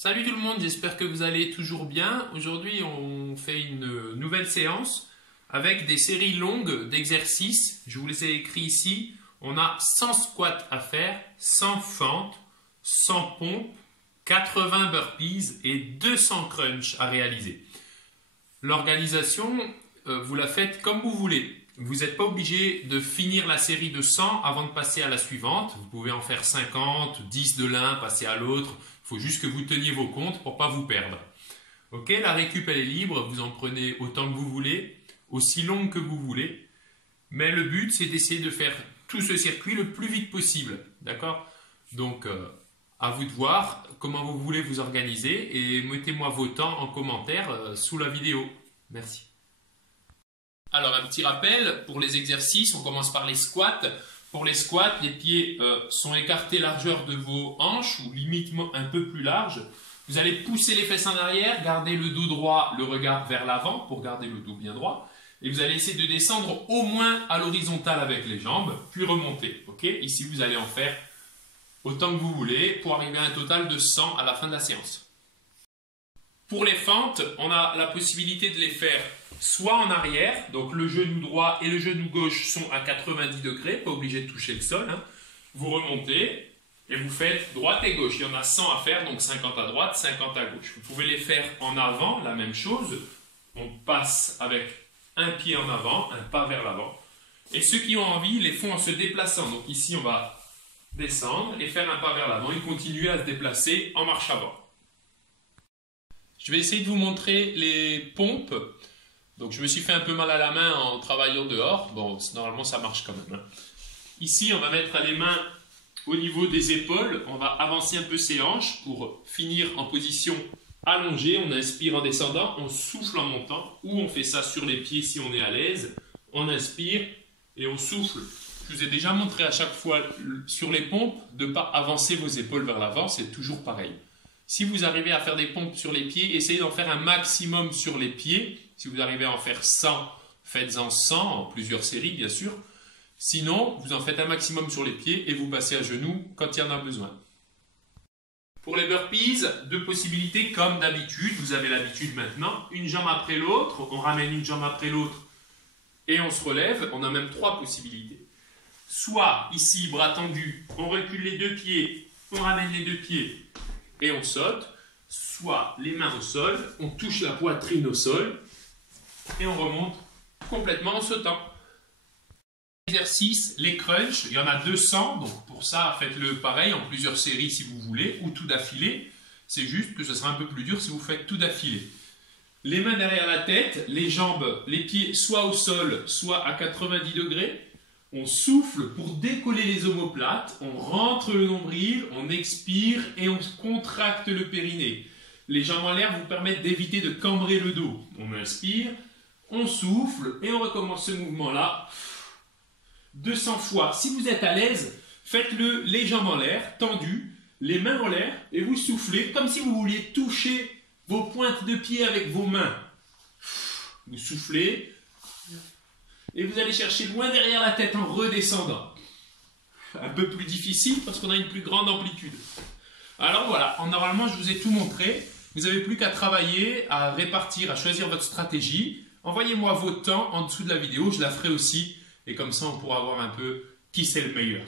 Salut tout le monde, j'espère que vous allez toujours bien. Aujourd'hui, on fait une nouvelle séance avec des séries longues d'exercices. Je vous les ai écrits ici. On a 100 squats à faire, 100 fentes, 100 pompes, 80 burpees et 200 crunchs à réaliser. L'organisation, vous la faites comme vous voulez. Vous n'êtes pas obligé de finir la série de 100 avant de passer à la suivante. Vous pouvez en faire 50, 10 de l'un, passer à l'autre. Il faut juste que vous teniez vos comptes pour ne pas vous perdre. Ok, la récup elle est libre, vous en prenez autant que vous voulez, aussi longue que vous voulez. Mais le but c'est d'essayer de faire tout ce circuit le plus vite possible. D'accord? Donc à vous de voir comment vous voulez vous organiser et mettez-moi vos temps en commentaire sous la vidéo. Merci. Alors un petit rappel, pour les exercices, on commence par les squats. Pour les squats, les pieds sont écartés largeur de vos hanches ou limite un peu plus large. Vous allez pousser les fesses en arrière, garder le dos droit, le regard vers l'avant pour garder le dos bien droit. Et vous allez essayer de descendre au moins à l'horizontale avec les jambes, puis remonter. Okay? Ici, vous allez en faire autant que vous voulez pour arriver à un total de 100 à la fin de la séance. Pour les fentes, on a la possibilité de les faire soit en arrière, donc le genou droit et le genou gauche sont à 90 degrés, pas obligé de toucher le sol. Hein. Vous remontez et vous faites droite et gauche. Il y en a 100 à faire, donc 50 à droite, 50 à gauche. Vous pouvez les faire en avant, la même chose. On passe avec un pied en avant, un pas vers l'avant. Et ceux qui ont envie les font en se déplaçant. Donc ici, on va descendre et faire un pas vers l'avant et continuer à se déplacer en marche avant. Je vais essayer de vous montrer les pompes. Donc je me suis fait un peu mal à la main en travaillant dehors. Bon, normalement ça marche quand même. Hein. Ici, on va mettre les mains au niveau des épaules. On va avancer un peu ses hanches pour finir en position allongée. On inspire en descendant, on souffle en montant. Ou on fait ça sur les pieds si on est à l'aise. On inspire et on souffle. Je vous ai déjà montré à chaque fois sur les pompes de ne pas avancer vos épaules vers l'avant. C'est toujours pareil. Si vous arrivez à faire des pompes sur les pieds, essayez d'en faire un maximum sur les pieds. Si vous arrivez à en faire 100, faites-en 100, en plusieurs séries bien sûr. Sinon, vous en faites un maximum sur les pieds et vous passez à genoux quand il y en a besoin. Pour les burpees, deux possibilités comme d'habitude. Vous avez l'habitude maintenant, une jambe après l'autre. On ramène une jambe après l'autre et on se relève. On a même trois possibilités. Soit ici, bras tendus, on recule les deux pieds, on ramène les deux pieds et on saute. Soit les mains au sol, on touche la poitrine au sol et on remonte complètement en sautant. Exercice, les crunchs, il y en a 200, donc pour ça faites-le pareil en plusieurs séries si vous voulez, ou tout d'affilée. C'est juste que ce sera un peu plus dur si vous faites tout d'affilée. Les mains derrière la tête, les jambes, les pieds soit au sol, soit à 90 degrés. On souffle pour décoller les omoplates, on rentre le nombril, on expire et on contracte le périnée. Les jambes en l'air vous permettent d'éviter de cambrer le dos. On inspire, on souffle et on recommence ce mouvement-là 200 fois. Si vous êtes à l'aise, faites-le les jambes en l'air, tendues, les mains en l'air et vous soufflez comme si vous vouliez toucher vos pointes de pied avec vos mains. Vous soufflez et vous allez chercher loin derrière la tête en redescendant. Un peu plus difficile parce qu'on a une plus grande amplitude. Alors voilà, normalement je vous ai tout montré. Vous n'avez plus qu'à travailler, à répartir, à choisir votre stratégie. Envoyez-moi vos temps en dessous de la vidéo, je la ferai aussi. Et comme ça, on pourra voir un peu qui c'est le meilleur.